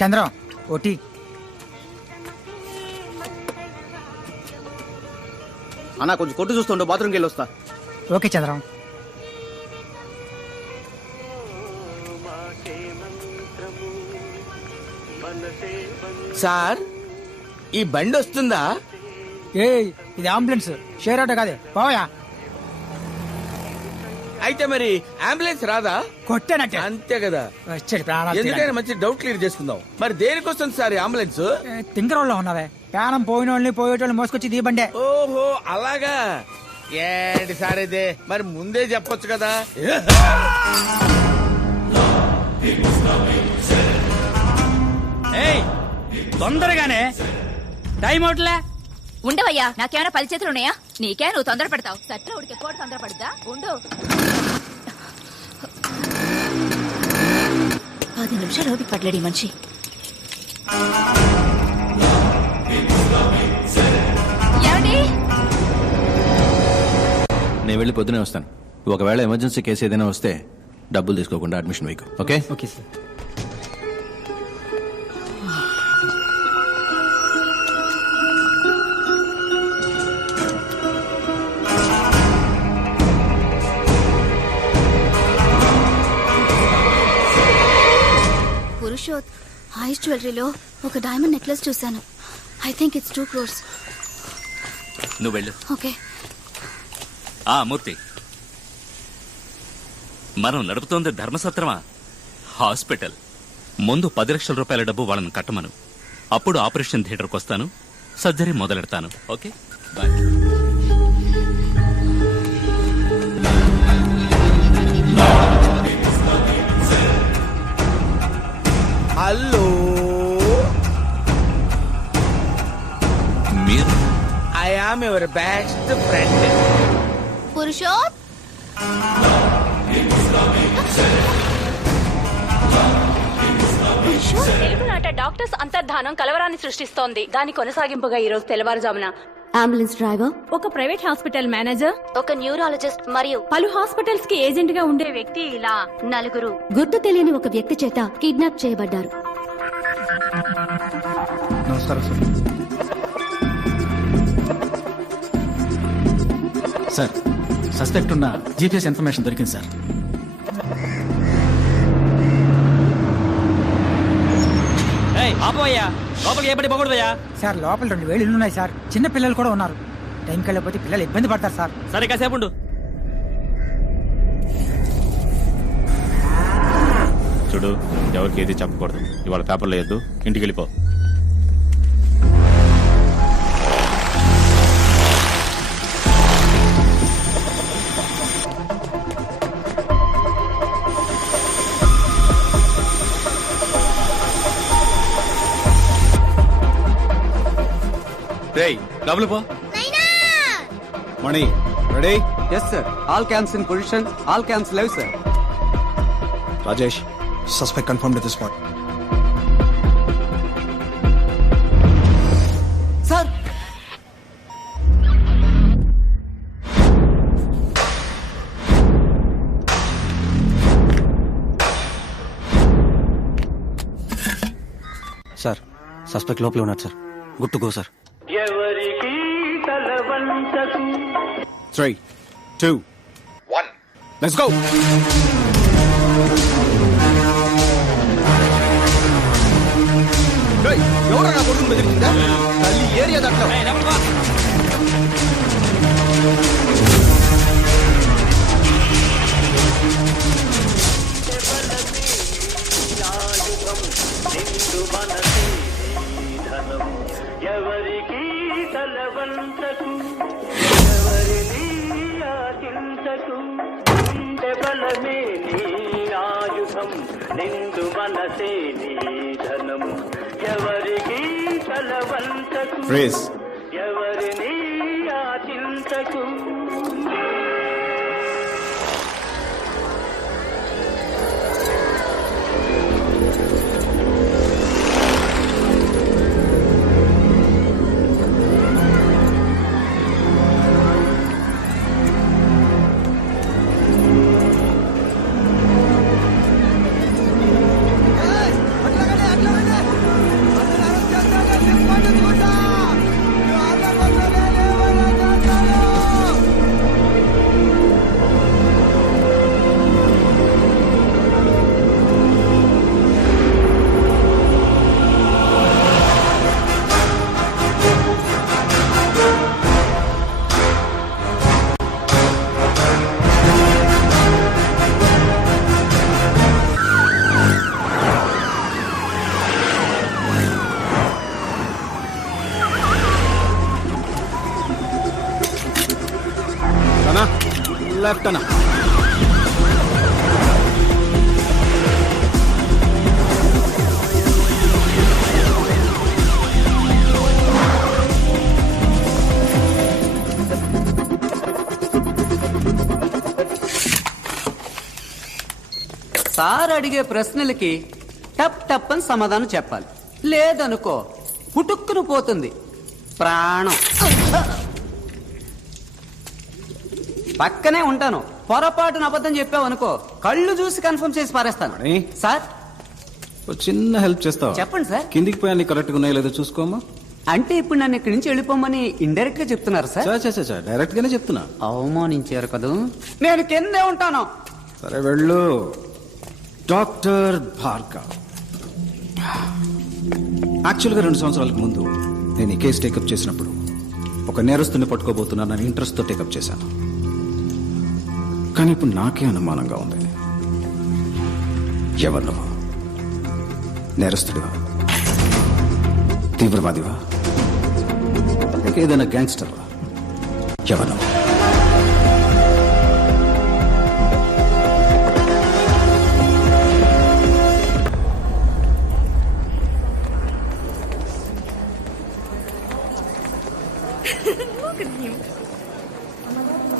Chandram OT. అన్నా కొంచెం కొట్టు చూస్తుండో, బాత్రూమ్కి వెళ్ళి వస్తా. ఓకే చంద్రం. సార్ ఈ బండి వస్తుందా? ఏ ఇది అంబులెన్స్, షేర్ ఆటో కాదే, పోయా. అయితే మరి అంబులెన్స్ రాదా? కొట్టేనట్టే అంతే కదా. వచ్చాడు ప్రాణాలు ఎందుకైనా మంచి డౌట్ క్లియర్ చేసుకుందాం. మరి దేనికి వస్తుంది సార్ ఈ అంబులెన్స్? తింకరోళ్ళలో ఉన్నావే, ప్రాణం పోయిన వాళ్ళని పోయేటోళ్ళని మోసుకొచ్చి దీ బండే. ఓహో అలాగా. ఏంటి సార్ ఇదే, మరి ముందే చెప్పొచ్చు కదా. తొందరగానే టైం అవుట్లే. ఉండవయ్యా, నాకేమైనా 10 చేతులు ఉన్నాయా? నీకే నువ్వు తొందర పడతావు. సత్ర ఉడికే కోడి తొందర పడుద్దా? ఉండు. 10 నిమిషాలు ఓపిక పడలేడు ఈ మనిషి. ఏమండి? నేను వెళ్ళి పొద్దునే వస్తాను. ఒకవేళ ఎమర్జెన్సీ కేసు ఏదైనా వస్తే డబ్బులు తీసుకోకుండా అడ్మిషన్ వేయకు. Okay? Okay sir. Purushoth, ice జ్యువెలరీలో ఒక డైమండ్ నెక్లెస్ చూశాను. I think it's 2 crores. నువ్వు వెళ్ళు. ఓకే. మూర్తి, మనం నడుపుతోంది ధర్మసత్రమా, హాస్పిటల్. ముందు 10 లక్షల రూపాయల డబ్బు వాళ్ళని కట్టమను. అప్పుడు ఆపరేషన్ థియేటర్కి వస్తాను, సర్జరీ మొదలెడతాను. Okay bye. హలో, మీరు? I am your best friend. Purushoth, తెలుగునాట డాక్టర్స్ అంతర్ధానం కలవరాన్ని సృష్టిస్తోంది. దాని కొనసాగింపుగా ఈ రోజు తెల్లవారుజామున అంబులెన్స్ డ్రైవర్, ఒక ప్రైవేట్ హాస్పిటల్ మేనేజర్, ఒక న్యూరాలజిస్ట్ మరియు పలు హాస్పిటల్స్ కి ఏజెంట్ గా ఉండే వ్యక్తి ఇలా 4 గుర్తు తెలియని ఒక వ్యక్తి చేత కిడ్నాప్ చేయబడ్డారు. నమస్కారం సార్. సార్, సస్పెక్ట్ ఉన్న జీపీఎస్ ఇన్ఫర్మేషన్ దొరికింది సార్. సార్ లోపల 2000 ఇల్లు ఉన్నాయి సార్. చిన్న పిల్లలు కూడా ఉన్నారు. టైంకి వెళ్ళకపోతే పిల్లలు ఇబ్బంది పడతారు సార్. సరే కాసేపు ఉండు. చూడు, ఎవరికి ఏది చెప్పకూడదు. ఇవాళ పేపర్లో వేయద్దు, ఇంటికి వెళ్ళిపో. డబ్బులు పో. Mani ready? Yes sir. All cams in position. All cams live sir. Rajesh, suspect confirmed at the spot. Sir, sir suspect లోపల ఉన్నారు sir. Good to go sir. 3, 2, 1, let's go. ఎవరన్నా కొడుకుని బెదిరించిందా? తల్లి ఏరియా దాంట్లో. ఎవరికి తలవంతకు, ఎవరిని ఆశించకు, గుండె బలమే నీ ఆయుధం, నిండు మనసే నీ ధనము. ఎవరికి తలవంతకు, ఎవరిని ఆశించకు. లెఫ్ట్ అన్న. సార్ అడిగే ప్రశ్నలకి టప్ టప్ అని సమాధానం చెప్పాలి. లేదనుకో పుట్టుక్కును పోతుంది ప్రాణం. పక్కనే ఉంటాను, పొరపాటున అబద్ధం చెప్పావు అనుకో కళ్ళు చూసి కన్ఫర్మ్ చేసి పారేస్తాను. సార్ చిన్న హెల్ప్ చేస్తావా? చెప్పండి సార్. కిందికి పోయాన్ని కరెక్ట్ గా ఉన్నాయో లేదో చూసుకోమా. అంటే ఇప్పుడు నన్ను ఇక్కడి నుంచి వెళ్ళిపోమని ఇండైరెక్ట్ గా చెప్తున్నారు సార్? డైరెక్ట్ గానే చెప్తున్నా. అవమానించారు కదూ. నేను కిందే ఉంటాను. సరే వెళ్ళు. డాక్టర్ భార్గవ్. యాక్చువల్గా 2 సంవత్సరాలకు ముందు నేను ఈ కేసు టేకప్ చేసినప్పుడు ఒక నేరస్తుని పట్టుకోబోతున్నానని ఇంట్రెస్ట్తో టేకప్ చేశాను. కానీ ఇప్పుడు నాకే అనుమానంగా ఉంది. ఎవరు నువ్వు? నేరస్తుడివా? తీవ్రవాదివా? ఏదైనా గ్యాంగ్స్టర్వా? ఎవరు నువ్వు?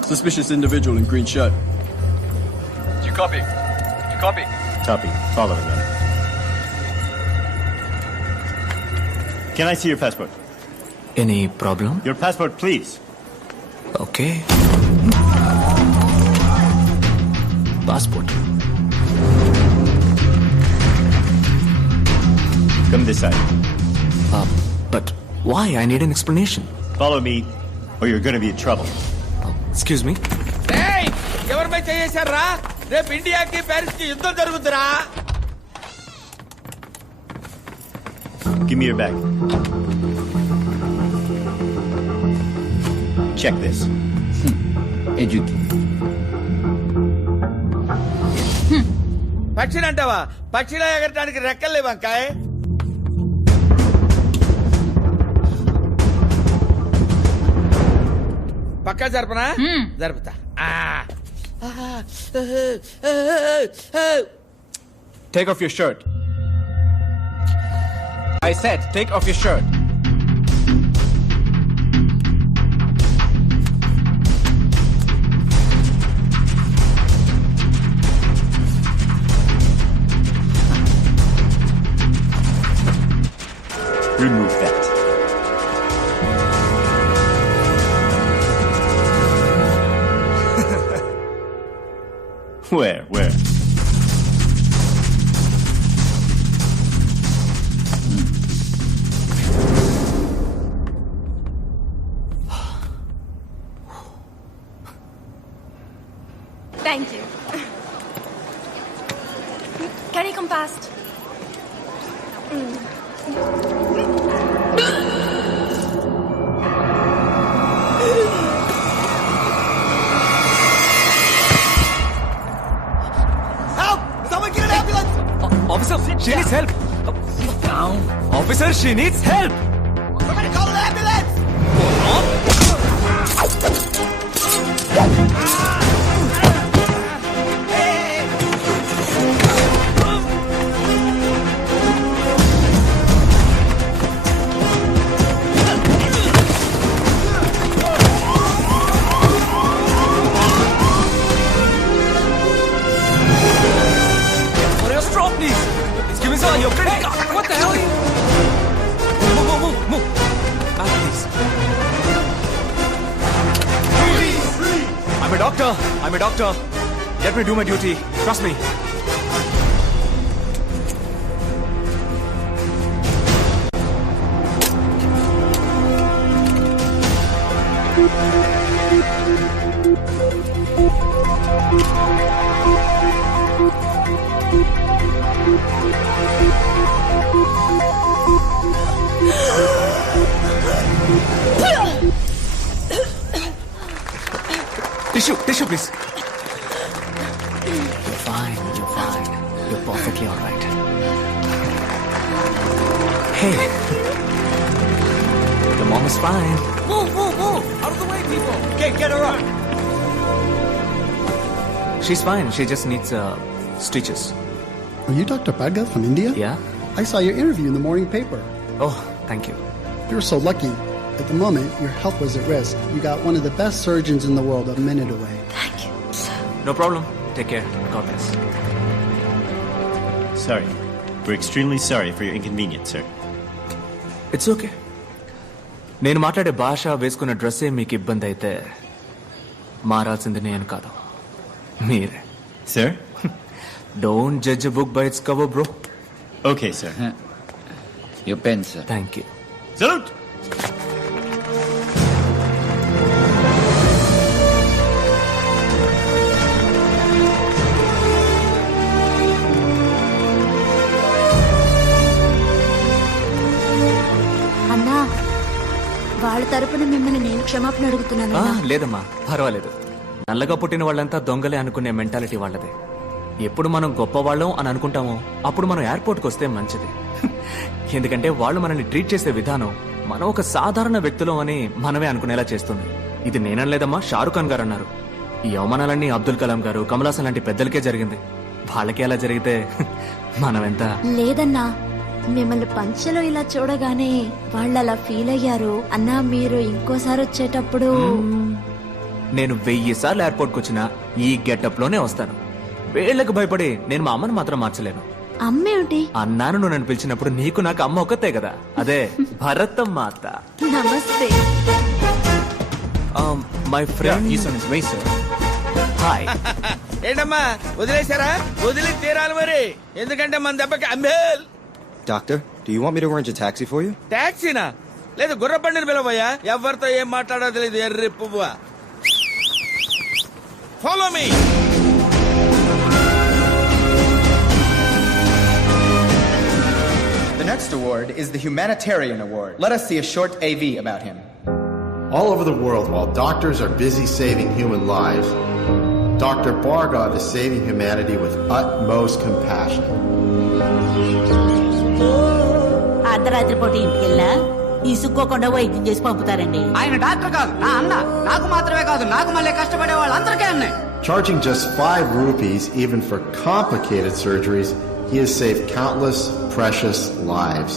Suspicious individual in green shirt. You copy? You copy? Copy. Following them. Can I see your passport? Any problem? Your passport, please. Okay. Passport. Come this side. But why? I need an explanation. Follow me, or you're going to be in trouble. Excuse me? ఏయ్, ఎవరిపై చేశారా? రేపు ఇండియాకి Paris కి యుద్ధం జరుగుతురా. Give me your bag. Check this. పక్షిని అంటావా? పక్షిలో ఎగరటానికి రెక్కలు లేవంకాయ. పక్కా జరపనా? జరుపుతా. Take off your shirt. I said, take off your shirt. Remove that. Where? Thank you. Can you come past? Officer, she needs help. Officer, she needs help. Somebody call an ambulance. Your credit card. What the hell are you? Move. Back, please. I'm a doctor. Let me do my duty. Trust me. Tissue, please. You're fine. You're perfectly all right. Hey. The mom is fine. Move. Out of the way, people. Okay, get her up. She's fine. She just needs stitches. Are you Dr. Bhargav from India? Yeah. I saw your interview in the morning paper. Oh, thank you. You were so lucky. At the moment, your health was at risk. You got one of the best surgeons in the world a minute away. Thank you, sir. No problem. Take care. God bless. Sorry. We're extremely sorry for your inconvenience, sir. It's okay. నేను మాట్లాడే భాష వేసుకున్న డ్రెస్సే మీకు ఇబ్బంది అయితే మారాల్సింది నేను కాదు, మీరే. Sir? Don't judge a book by its cover, bro. Okay, sir. Your pen, sir. Thank you. Salute! అన్నా, వాళ్ళ తరపున మిమ్మల్ని నేను క్షమాపణ అడుగుతున్నాను. లేదమ్మా, పర్వాలేదు. నల్లగా పుట్టిన వాళ్ళంతా దొంగలే అనుకునే మెంటాలిటీ వాళ్ళదే. ఎప్పుడు మనం గొప్పవాళ్ళం అని అనుకుంటామో అప్పుడు మనం ఎయిర్పోర్ట్కి వస్తే మంచిది. ఎందుకంటే వాళ్ళు మనల్ని ట్రీట్ చేసే విధానం మనం ఒక సాధారణ వ్యక్తులు అని మనమే అనుకునేలా చేస్తుంది. ఇది నేనలేదమ్మా, షారుఖ్ ఖాన్ గారు అన్నారు. ఈ అవమానాలన్నీ అబ్దుల్ కలాం గారు, కమల్ హాసన్ లాంటి పెద్దలకే జరిగింది. వాళ్ళకి అలా జరిగితే మనం ఎంత. లేదన్నా, మిమ్మల్ని పంచలో ఇలా చూడగానే వాళ్ళు అలా ఫీల్ అయ్యారు. అన్నా, మీరు ఇంకోసారి వచ్చేటప్పుడు నేను 1000 సార్లు ఎయిర్పోర్ట్కి వచ్చినా ఈ గెటప్ లోనే వస్తాను. వేళ్లకు భయపడి నేను మా అమ్మని మాత్రం మార్చలేను. అమ్మేమిటి? అన్నాను, నువ్వు నన్ను పిలిచినప్పుడు నీకు నాకు అమ్మ ఒక్కతే కదా, అదే భరతం మాత. నమస్తే. My friend hi. ఏంటమ్మా వదిలేశారా? వదిలి తీరాలి మరి, ఎందుకంటే మన దెబ్బకి అంబేల్. Doctor, do you want me to arrange a taxi for you? టాక్సీనా? లేదు, గుర్రబండిని పిలవయ్యా. ఎవరితో ఏం మాట్లాడో తెలియదు, ఎర్రి పువ్వా. Follow me. The next award is the Humanitarian Award. Let us see a short AV about him. All over the world, while doctors are busy saving human lives, Dr. Bhargav is saving humanity with utmost compassion. అర్ధరాత్రి పూట ఇంటికి వెళ్ళా ఇసుక్కోకుండా వైద్యం చేసి పంపుతారండి. ఆయన doctor కాదు, నా అన్న. నాకు మాత్రమే కాదు, నాకు మళ్ళీ కష్టపడే వాళ్ళందరికీ అన్నే. Charging just 5 rupees even for complicated surgeries, he has saved countless precious lives.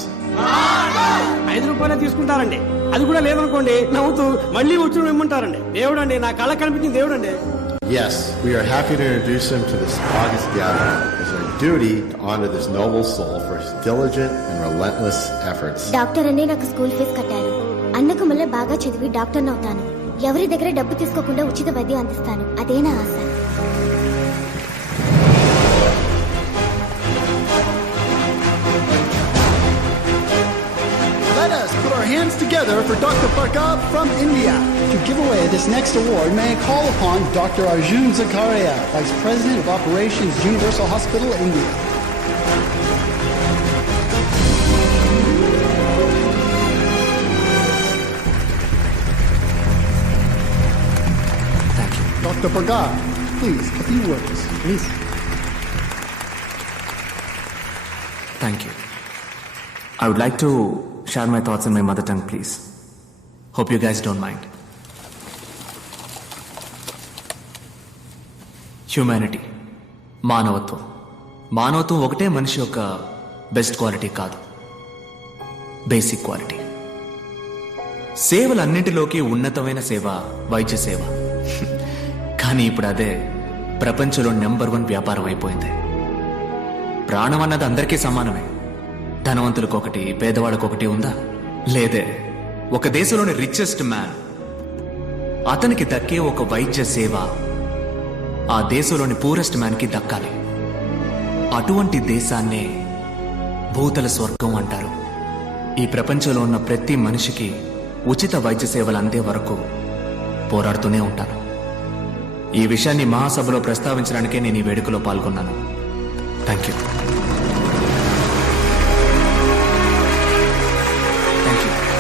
5 రూపాయలే తీసుకుంటారండి. అది కూడా లేదనుకోండి, నవ్వుతూ మళ్ళీ వచ్చి ఇమ్మంటారండి. దేవుడండి, నా కళ్ళ కనిపించింది దేవుడండి. Yes, we are happy to introduce him to this August gathering. It's our duty to honor this noble soul for his diligent and relentless efforts. Doctor అనే నాకు స్కూల్ ఫీజు కట్టారు. అన్నకు మళ్ళీ బాగా చదివి డాక్టర్ అవుతాను. ఎవరి దగ్గర డబ్బు తీసుకోకుండా ఉచిత వైద్యం అందిస్తాను. అదే నా ఆశ. Let us put our hands together for Dr. Bhargav from India. To give away this next award, may I call upon Dr. Arjun Zakaria, Vice President of Operations, Universal Hospital, India. Thank you. Dr. Bhargav, please, a few words. Please. Thank you. I would like to share my thoughts in my mother tongue, please. Hope you guys don't mind. Humanity, మానవత్వం. మానవత్వం ఒకటే మనిషి యొక్క best quality కాదు, basic quality. సేవలన్నింటిలోకి ఉన్నతమైన సేవ వైద్య సేవ. కానీ ఇప్పుడు అదే ప్రపంచంలో నెంబర్ 1 వ్యాపారం అయిపోయింది. ప్రాణం అన్నది అందరికీ సమానమే. ధనవంతులకు ఒకటి, పేదవాళ్ళకు ఒకటి ఉందా? లేదే. ఒక దేశంలోని రిచెస్ట్ మ్యాన్, అతనికి దక్కే ఒక వైద్య సేవ ఆ దేశంలోని పూరెస్ట్ మ్యాన్ కి దక్కాలి. అటువంటి దేశాన్నే భూతల స్వర్గం అంటారు. ఈ ప్రపంచంలో ఉన్న ప్రతి మనిషికి ఉచిత వైద్య సేవలు అందే వరకు పోరాడుతూనే ఉంటాను. ఈ విషయాన్ని మహాసభలో ప్రస్తావించడానికే నేను ఈ వేడుకలో పాల్గొన్నాను. Thank you.